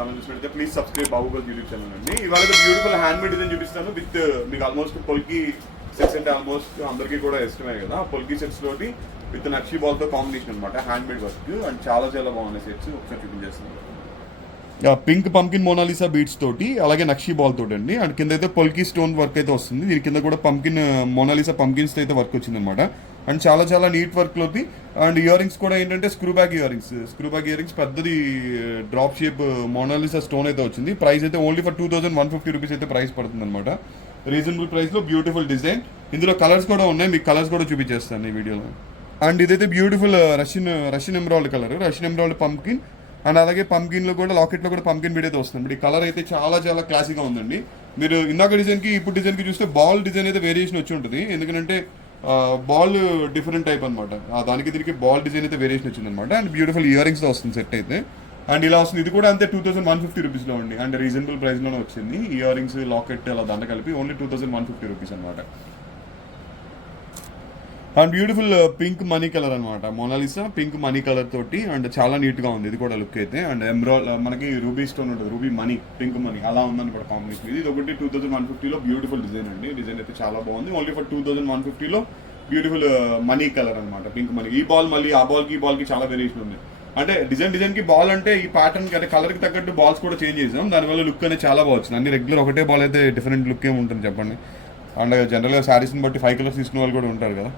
Channel చూసినట్టయితే please subscribe బాబుగల్ YouTube channel అండి. ఇవాళ బ్యూటిఫుల్ హ్యాండ్ మేడ్ డిజైన్ చూపిస్తాను విత్ uh, మీకు ఆల్మోస్ట్ పొల్కి సెట్స్ అంటే ఆల్మోస్ట్ అందరికీ కూడా ఇష్టమే కదా. పొల్కి సెట్స్ తోటి విత్ నక్షి బాల్తో కాంబినేషన్ అనమాట హ్యాండ్ మేడ్ వర్క్ అండ్ చాలా చాలా బాగున్నాయి సెట్స్ ఒకసారి చూపించేస్తున్నాను పింక్ పంకిన్ మోనాలిసా బీట్స్ తోటి అలాగే నక్షి బాల్ తోటి అండి అండ్ కింద అయితే పొల్కి స్టోన్ వర్క్ అయితే వస్తుంది. దీని కింద కూడా పంకిన్ మోనాలిసా పంకిన్స్ అయితే వర్క్ వచ్చింది అనమాట అండ్ చాలా చాలా నీట్ వర్క్లోకి అండ్ ఇయర్ రింగ్స్ కూడా ఏంటంటే screw back earrings screw back earrings పెద్దది డ్రాప్ షేప్ మోనాలిసా స్టోన్ అయితే వచ్చింది. ప్రైస్ అయితే only for two thousand one fifty rupees అయితే ప్రైస్ పడుతుంది అనమాట రీజనబుల్ ప్రైస్లో బ్యూటిఫుల్ డిజైన్. ఇందులో కలర్స్ కూడా ఉన్నాయి. మీకు కలర్స్ కూడా చూపించేస్తాను ఈ వీడియోలో. అండ్ ఇదైతే beautiful Russian Russian emerald colour. Russian emerald pumpkin. And అలాగే పంకిన్లో కూడా లాకెట్లో కూడా పంకిన్ వీడియో వస్తుంది వస్తుంది ఈ కలర్ అయితే చాలా చాలా క్లాసిక్గా ఉందండి. మీరు ఇందాక డిజైన్కి ఇప్పుడు డిజైన్కి చూస్తే బాల్ డిజైన్ అయితే వేరియేషన్ వచ్చి ఉంటుంది. ఎందుకంటే బాల్ డిఫరెంట్ టైప్ అనమాట దానికి దీనికి బాల్ డిజైన్ అయితే వేరియేషన్ వచ్చింది అనమాట అండ్ బ్యూటిఫుల్ ఇయర్ రింగ్స్లో వస్తుంది సెట్ అయితే. అండ్ ఇలా వస్తుంది. ఇది కూడా అంతే టూ థౌసండ్ వన్ ఫిఫ్టీ రూపీస్లో ఉంది. అండ్ రీజనబుల్ ప్రైస్లోనే వచ్చింది. ఇయర్ రింగ్స్ లాకెట్ అలా దాంట్లో కలిపి only two thousand one fifty rupees అనమాట అండ్ బ్యూటిఫుల్ uh, పింక్ మనీ కలర్ అనమాట మొనాలిసా పింక్ మనీ కలర్ తోటి అండ్ చాలా నీట్గా ఉంది ఇది కూడా లుక్ అయితే. అండ్ ఎమ్రాల్ uh, మనకి రూబీ స్టోన్ ఉంటుంది రూబీ మనీ పింక్ మనీ అలా ఉందని కూడా కాంబినేషన్ ఇది ఒకటి టూ థౌసండ్ వన్ ఫిఫ్టీలో బ్యూటిఫుల్ డిజైన్ అండి. డిజైన్ అయితే చాలా బాగుంది. Only for two thousand one ఫిఫ్టీలో బ్యూటిఫుల్ uh, మనీ కలర్ అనమాట పింక్ మనీ. ఈ బాల్ మళ్ళీ ఆ బాల్కి ఈ బాల్కి చాలా వేరియేషన్ ఉంది. అంటే డిజైన్ డిజైన్కి బాల్ అంటే ఈ ప్యాటర్న్ అంటే కలర్కి తగ్గట్టు బాల్స్ కూడా చేంజ్ చేసాం. దానివల్ల లుక్ అనేది చాలా బాగా వచ్చింది. అన్ని రెగ్యులర్ ఒకటే బాల్ అయితే డిఫరెంట్ లుక్ ఏమి ఉంటుంది చెప్పండి. అండ్ జనరల్గా శారీస్ని బట్టి ఫైవ్ కలర్స్ తీసుకునే వాళ్ళు కూడా ఉంటారు కదా.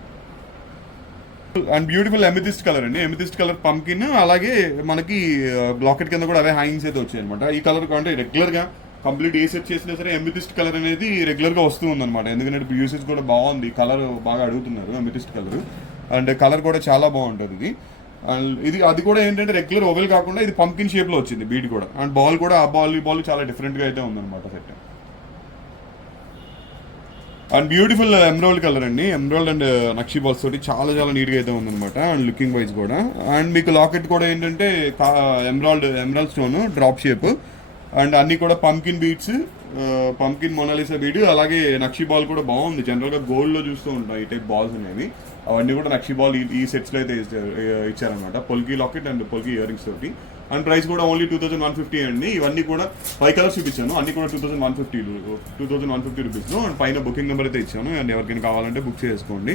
అండ్ బ్యూటిఫుల్ ఎమితిస్ట్ కలర్ అండి. ఎమితిస్ట్ కలర్ పంకిన్ అలాగే మనకి బ్లాకెట్ కింద కూడా అవే హ్యాంగింగ్స్ అయితే వచ్చాయి అనమాట ఈ కలర్ అంటే రెగ్యులర్గా కంప్లీట్ ఏ సెట్ చేసినా సరే ఎమితిస్ట్ కలర్ అనేది రెగ్యులర్గా వస్తూ ఉందన్నమాట. ఎందుకంటే ఇప్పుడు యూసేజ్ కూడా బాగుంది. కలర్ బాగా అడుగుతున్నారు ఎమితిస్ట్ కలర్ అండ్ కలర్ కూడా చాలా బాగుంటుంది ఇది. అండ్ ఇది అది కూడా ఏంటంటే రెగ్యులర్ ఓవెల్ కాకుండా ఇది పంకిన్ షేప్లో వచ్చింది. బీట్ కూడా. అండ్ బాల్ కూడా ఆ బాల్ ఈ బాల్ చాలా డిఫరెంట్గా అయితే ఉందన్నమాట set and beautiful emerald colour అండి. ఎమ్రాల్డ్ అండ్ uh, నక్షి బాల్స్ తోటి చాలా చాలా నీట్గా అయితే ఉందన్నమాట. అండ్ లుకింగ్ వైజ్ కూడా. అండ్ మీకు లాకెట్ కూడా ఏంటంటే emerald emerald stone drop shape. And అన్ని కూడా pumpkin beads uh, pumpkin Mona Lisa bead అలాగే నక్షి బాల్ కూడా బాగుంది. జనరల్గా గోల్డ్లో చూస్తూ ఉంటాం ఈ టైప్ బాల్స్ అనేవి. అవన్నీ కూడా నక్షి బాల్ ఈ- సెట్స్లో అయితే ఇచ్చారనమాట polki locket and polki earrings తోటి. అండ్ ప్రైస్ కూడా only two thousand one fifty అండి. ఇవన్నీ కూడా ఫైవ్ కలర్స్ చూపించాను. అన్ని కూడా two thousand one fifty two thousand one fifty రూపీస్లో అండ్ పైన బుకింగ్ నెంబర్ అయితే ఇచ్చాను. అండ్ ఎవరికైనా కావాలంటే బుక్ చేసుకోండి.